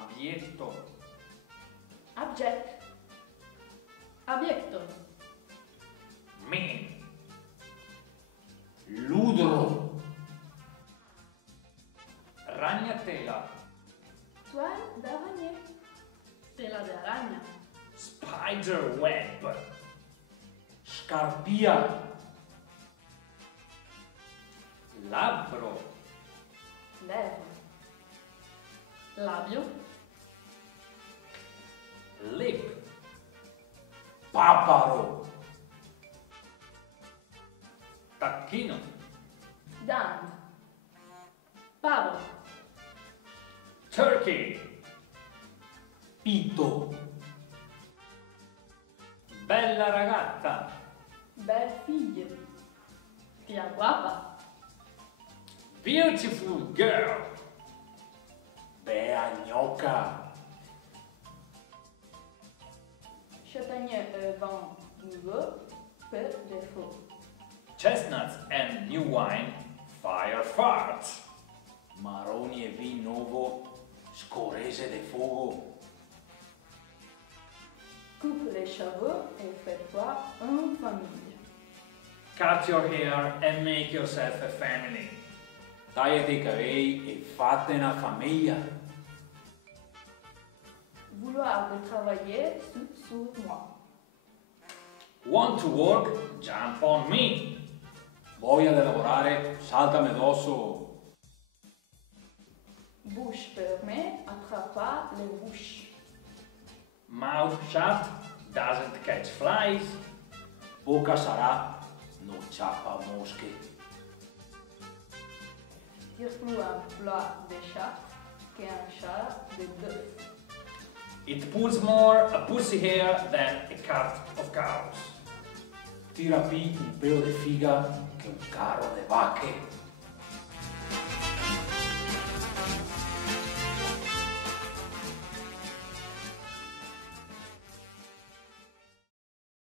Abietto. Abject. Abietto. Mean. Ludro. Ragnatela. Toile d'araignée. Tela de araña. Spider web. Scarpia. Labbro. Lèvre. Labio. Lip. Paparo. Tacchino. Dinde. Pavo. Turkey. Pito. Bella ragazza. Belle fille. Tia guapa. Beautiful girl. Bea gnocca. Châtaignier vin nouveau. Peu défaut. Chestnuts and new wine. Fire farts. Maroni e vin novo. Scorese de fogo. Coupe les cheveux et fais-toi une famille. Cut your hair and make yourself a family. Tagliati i capelli e fatte una famiglia. Vouloir de travailler sur moi. Want to work? Jump on me. Voglia di lavorare, saltami addosso. Bouche fermée, attrape pas les bouches. Mouth shut doesn't catch flies. Bocca sarà, non ciappa mosche. Tire plus un plat de chat qu'un chat de bœuf. It pulls more a pussy hair than a cart of cows. Tira pi un pelo de figa che un carro de vacche.